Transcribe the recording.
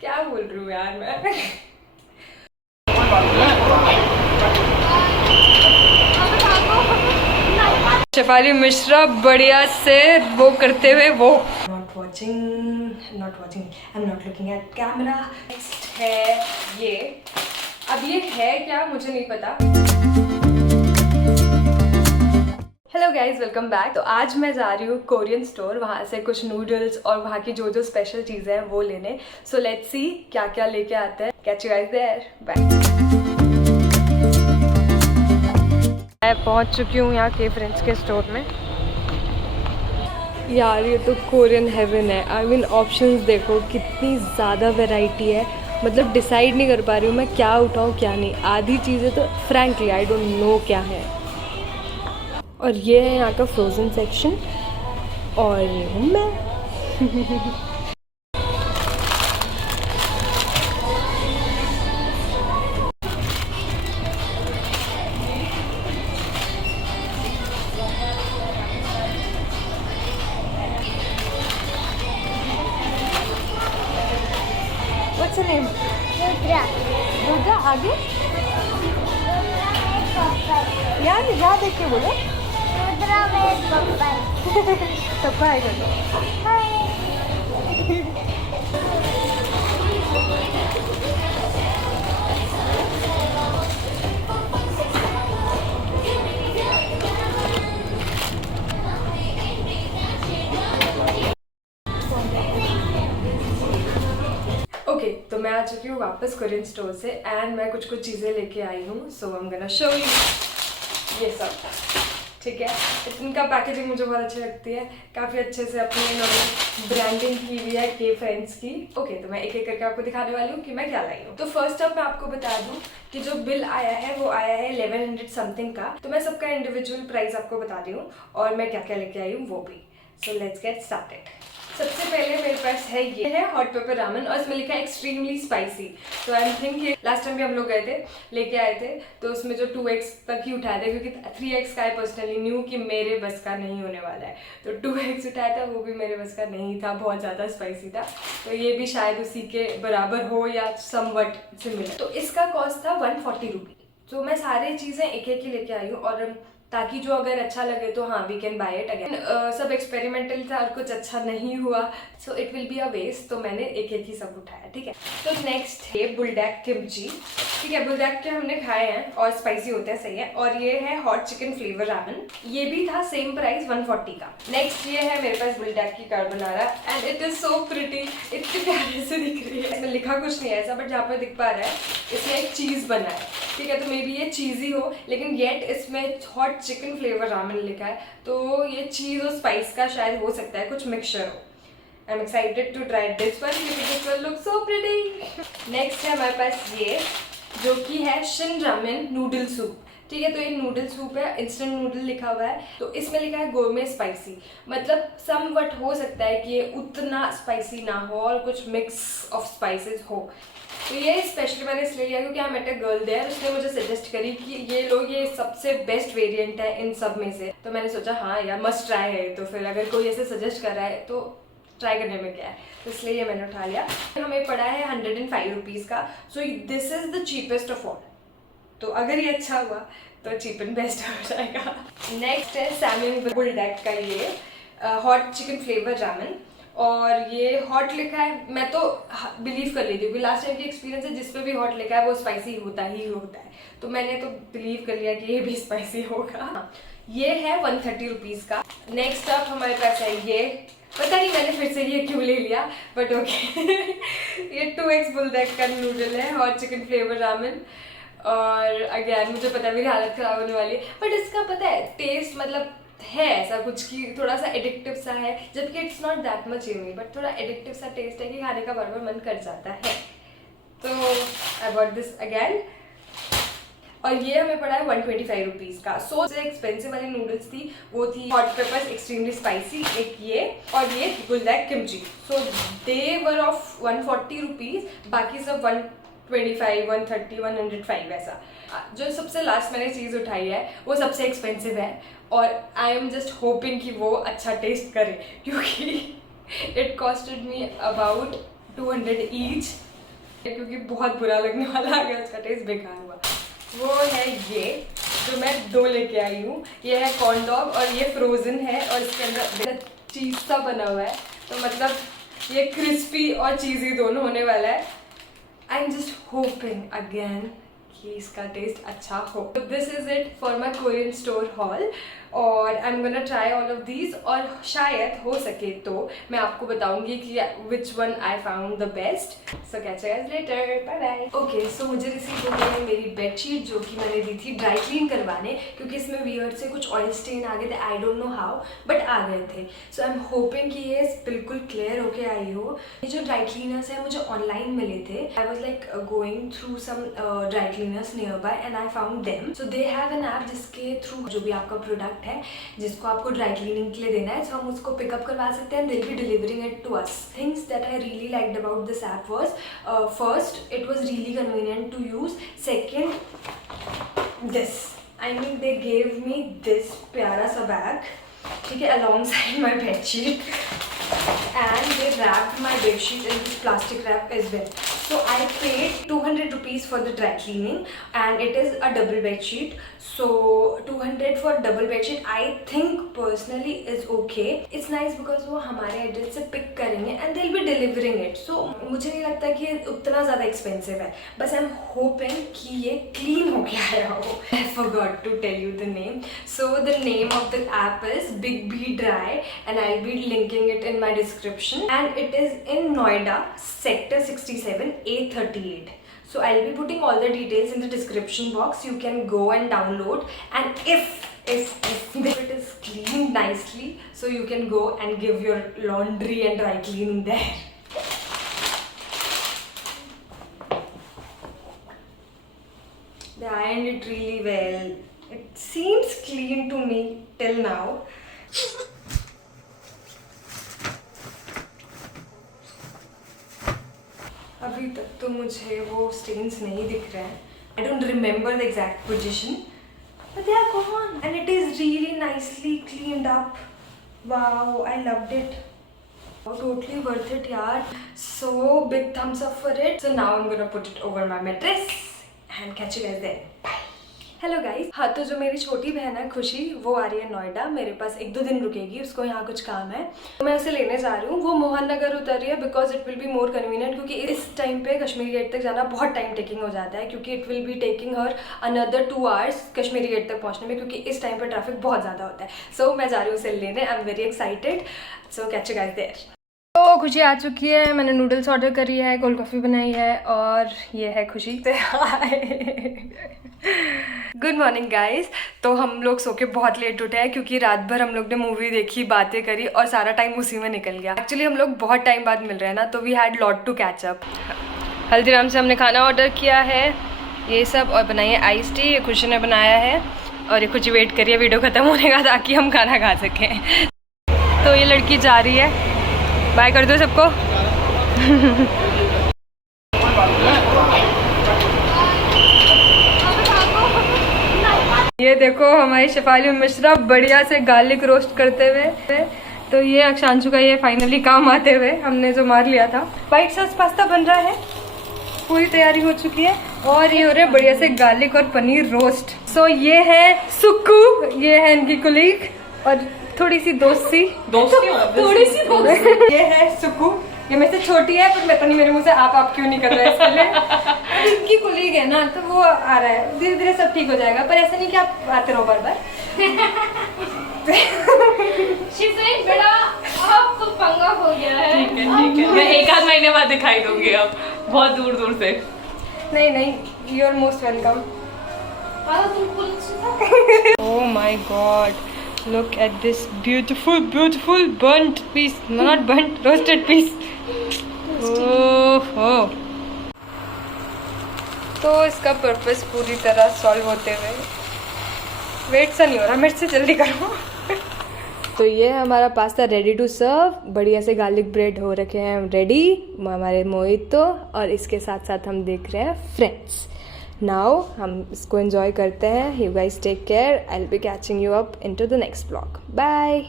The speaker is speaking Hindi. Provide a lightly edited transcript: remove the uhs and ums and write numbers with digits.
क्या बोल रही हूँ यार मैं। शेफाली मिश्रा बढ़िया से वो करते हुए वो not watching I am not looking at camera. Next है ये, अब ये है क्या मुझे नहीं पता। Hello guys, welcome back. तो आज मैं जा रही हूँ कोरियन स्टोर, वहाँ से कुछ नूडल्स और वहाँ की जो जो स्पेशल चीज़ें हैं वो लेने। सो लेट्स सी क्या क्या लेके आते हैं। Catch you guys there, bye. मैं पहुँच चुकी हूँ यहाँ के फ्रेंड्स के स्टोर में। यार ये तो कोरियन हेवन है। आई मीन ऑप्शंस देखो, कितनी ज़्यादा वैरायटी है। मतलब डिसाइड नहीं कर पा रही हूँ मैं क्या उठाऊँ क्या नहीं। आधी चीज़ें तो फ्रैंकली आई डोंट नो क्या है। और ये है यहाँ का फ्रोज़न सेक्शन और ये हूँ मैं। What's your name? Rudra. Rudra, आगे यार यहाँ देख के बोलो। रुद्रा में पप्पा। सबका हाय कर दो। ओके, तो मैं आ चुकी हूँ वापस कोरियन स्टोर से एंड मैं कुछ चीज़ें लेके आई हूँ। So I am gonna show you ये सब। ठीक है, इनका पैकेजिंग मुझे बहुत अच्छी लगती है। काफ़ी अच्छे से अपनी इन्होंने ब्रांडिंग की हुई है के फ्रेंड्स की। ओके, तो मैं एक एक करके आपको दिखाने वाली हूँ कि मैं क्या लाई हूँ। तो फर्स्ट अप मैं आपको बता दूँ कि जो बिल आया है वो आया है 1100 समथिंग का। तो मैं सबका इंडिविजुअल प्राइस आपको बता रही हूँ और मैं क्या क्या लेके आई हूँ वो भी। So let's get started. सबसे पहले मेरे पास है ये है हॉट पेपर रामन और इसमें लिखा है एक्सट्रीमली स्पाइसी। तो आई थिंक लास्ट टाइम भी हम लोग गए थे, लेके आए थे, तो उसमें जो 2x तक ही उठाए थे क्योंकि 3x का है पर्सनली न्यू कि मेरे बस का नहीं होने वाला है। तो 2x उठाया था, वो भी मेरे बस का नहीं था, बहुत ज़्यादा स्पाइसी था। तो ये भी शायद उसी के बराबर हो या समवट सिमिलर। तो इसका कॉस्ट था 140 रुपीज़। तो मैं सारी चीज़ें एक एक ही लेके आई हूँ और ताकि जो अगर अच्छा लगे तो हाँ we can buy it again. सब एक्सपेरिमेंटल था और कुछ अच्छा नहीं हुआ, so it will be a waste. तो मैंने एक एक ही सब उठाया। ठीक है, तो नेक्स्ट है बुलडैक किमची। ठीक है, बुलडैक के हमने खाए हैं और स्पाइसी होते हैं, सही है। और ये है हॉट चिकन फ्लेवर रामन, ये भी था सेम प्राइस 140 का। नेक्स्ट ये है मेरे पास बुलडैक की carbonara and it is so pretty, इतनी प्यारे से दिख रही है। इसमें लिखा कुछ नहीं है ऐसा, बट जहाँ पर दिख पा रहा है इसमें एक चीज़ बना है। ठीक है, तो मे बी ये चीज़ी हो, लेकिन येट इसमें हॉट चिकन फ्लेवर रामेन लिखा है, तो ये चीज़ और स्पाइस का शायद हो सकता है कुछ मिक्सचर हो। I am excited to try this one क्योंकि this one look so pretty. Next है हमारे पास ये, जो कि है शिन रामेन नूडल सूप। ठीक है, तो ये नूडल सूप है, इंस्टेंट नूडल लिखा हुआ है। तो इसमें लिखा है गोरमे स्पाइसी, मतलब समवट हो सकता है कि ये उतना स्पाइसी ना हो और कुछ मिक्स ऑफ स्पाइसेस हो। तो ये स्पेशली मैंने इसलिए लिया क्योंकि I met a girl there, उसने मुझे सजेस्ट करी कि ये लोग ये सबसे बेस्ट वेरिएंट है इन सब में से। तो मैंने सोचा हाँ यार मस्ट ट्राई है, तो फिर अगर कोई ऐसे सजेस्ट कर रहा है तो ट्राई करने में क्या है, तो इसलिए ये मैंने उठा लिया। हमें पड़ा है 105 रुपीज़ का। So this is the cheapest of all. तो अगर ये अच्छा हुआ तो चीप एंड बेस्ट हो जाएगा। नेक्स्ट है सैम्यूल बुलडैक का ये हॉट चिकन फ्लेवर रामेन, और ये हॉट लिखा है। मैं तो बिलीव कर लेती हूँ कि लास्ट टाइम की एक्सपीरियंस है, जिस पे भी हॉट लिखा है वो स्पाइसी होता ही होता है, तो मैंने तो बिलीव कर लिया कि ये भी स्पाइसी होगा। ये है 130 रुपीज़ का। नेक्स्ट अप हमारे पास है ये, पता नहीं मैंने फिर से ये क्यों ले लिया, बट ओके। ये 2x बुलडैक का नूडल है, हॉट चिकन फ्लेवर रामेन। और अगेन मुझे पता है मेरी हालत खराब होने वाली है, बट इसका पता है टेस्ट मतलब है ऐसा कुछ कि थोड़ा सा एडिक्टिव सा है, जबकि it's not that much yummy, but थोड़ा एडिक्टिव सा टेस्ट है कि खाने का बार बार मन कर जाता है। तो आई बॉट दिस अगेन। और ये हमें पड़ा है 125 रुपीज़ का। सो जो एक्सपेंसिव वाली नूडल्स थी वो थी हॉट पेपर्स एक्सट्रीमली स्पाइसी, एक ये और ये Buldak kimchi. So they were of 140 rupees, बाकी सब 125, 130, 105 ऐसा। जो सबसे लास्ट मैंने चीज़ उठाई है वो सबसे एक्सपेंसिव है और आई एम जस्ट होपिंग कि वो अच्छा टेस्ट करे, क्योंकि it costed me about 200 each. क्योंकि बहुत बुरा लगने वाला आ गया, उसका टेस्ट बेकार हुआ। वो है ये जो मैं 2 लेके आई हूँ। ये है कॉर्न डॉग और ये फ्रोज़न है और इसके अंदर चीज़ सा बना हुआ है, तो मतलब ये क्रिस्पी और चीज़ी दोनों होने वाला है। I am just hoping again कि इसका टेस्ट अच्छा हो। This is it for my Korean store haul और I am gonna try all of these और शायद हो सके तो मैं आपको बताऊंगी कि which one I found the best. So catch you guys later, bye bye. Okay, so मुझे रिसीव हो गई है मेरी बेडशीट जो कि मैंने दी थी ड्राई क्लीन करवाने, क्योंकि इसमें वियर्ड से कुछ ऑयल स्टेन आ गए थे, I don't know how but आ गए थे। सो आई एम होपिंग कि ये बिल्कुल क्लियर होके आई हो। ये जो ड्राई क्लीनर्स है मुझे ऑनलाइन मिले थे। I was like going through some dry cleaners nearby and I found them. So they have an app जिसके थ्रू जो भी आपका प्रोडक्ट है जिसको आपको ड्राई क्लीनिंग के लिए देना है, तो हम उसको पिकअप करवा सकते हैं। They'll be delivering it to us. Things that I really liked about this app was first it was really convenient to use. Second this, I mean they gave me this प्यारा सा बैग, ठीक है, along my bed sheet and they wrapped my bed sheet in this plastic wrap as well. So I paid 200 rupees for the dry cleaning and it is a double bed sheet. So 200 for double bed sheet I think personally is okay. It's nice because वो हमारे एड्रेस से पिक करेंगे and they'll be delivering it. So मुझे नहीं लगता कि ये उतना ज़्यादा एक्सपेंसिव है, बस I'm hoping कि ये क्लीन हो के आया हो। I forgot to tell you the name. So the name of the app is Big B Dry and I'll be linking it in my description and it is in Noida, Sector 67, A38. So I'll be putting all the details in the description box. You can go and download and if it is cleaned nicely, so you can go and give your laundry and dry cleaning there. They ironed it really well. It seems clean to me till now. अभी तक तो मुझे वो स्टेन्स नहीं दिख रहे हैं. I don't remember the exact position, but they are gone and it is really nicely cleaned up. Wow, I loved it. Totally worth it, yaar. So big thumbs up for it. So now I'm gonna put it over my mattress and catch you guys there. Bye. Hello guys, हाँ तो जो मेरी छोटी बहन है खुशी, वो आ रही है नोएडा, मेरे पास 1-2 दिन रुकेगी, उसको यहाँ कुछ काम है, तो मैं उसे लेने जा रही हूँ. वो मोहन नगर उतर रही है because it will be more convenient, क्योंकि इस टाइम पे कश्मीरी गेट तक जाना बहुत टाइम टेकिंग हो जाता है, क्योंकि it will be taking her another 2 hours Kashmiri Gate तक पहुँचने में, क्योंकि इस टाइम पर ट्रैफिक बहुत ज़्यादा होता है. सो मैं जा रही हूँ उसे लेने. I am very excited. So catch you guys there. तो खुशी आ चुकी है, मैंने नूडल्स ऑर्डर करी है, कोल्ड कॉफ़ी बनाई है और ये है खुशी. Good morning guys. तो हम लोग सो के बहुत लेट उठे हैं, क्योंकि रात भर हम लोग ने मूवी देखी, बातें करी और सारा टाइम उसी में निकल गया. एक्चुअली हम लोग बहुत टाइम बाद मिल रहे हैं ना, तो we had lot to catch up. Haldiram से हमने खाना ऑर्डर किया है, ये सब, और बनाई है आइस टी. ये खुशी ने बनाया है और ये खुशी वेट करिए वीडियो ख़त्म होने का ताकि हम खाना खा सकें. तो ये लड़की जा रही है, बाय कर दो सबको. ये देखो हमारी शेफाली मिश्रा बढ़िया से गार्लिक रोस्ट करते हुए. तो ये अक्षांशु का ये फाइनली काम आते हुए हमने जो मार लिया था. व्हाइट सॉस पास्ता बन रहा है, पूरी तैयारी हो चुकी है, और ये हो रहा है बढ़िया से गार्लिक और पनीर रोस्ट. सो ये है सुक्कू, ये है इनकी कुलीग और थोड़ी सी दोस्ती. ये है सुक्कू, ये मेरे से छोटी है, पर मैं तो नहीं, मेरे मुंह से आप क्यों नहीं कर रहा है इसके लिए. इनकी कुलीग है ना, तो वो आ रहा है, धीरे धीरे सब ठीक हो जाएगा, पर ऐसा नहीं कि आप आते रहो बार बार. बेटा अब तो पंगा हो गया है. ठीक है, मैं 1-8 महीने बाद दिखाई दूंगी अब, बहुत दूर दूर से. नहीं, you are most welcome. Oh my God. Look at this beautiful burnt piece. Not burnt, roasted piece. Oh. तो इसका पर्पस पूरी तरह सॉल्व होते हुए वेट सा नहीं हो रहा, मेरे से जल्दी करो. तो ये हमारा पास्ता रेडी टू सर्व. बढ़िया से गार्लिक ब्रेड हो रखे हैं रेडी, हमारे मोहितो, और इसके साथ साथ हम देख रहे हैं फ्रेंड्स. नाउ हम इसको एंजॉय करते हैं. You guys take care. I will be catching you up into the next blog. Bye.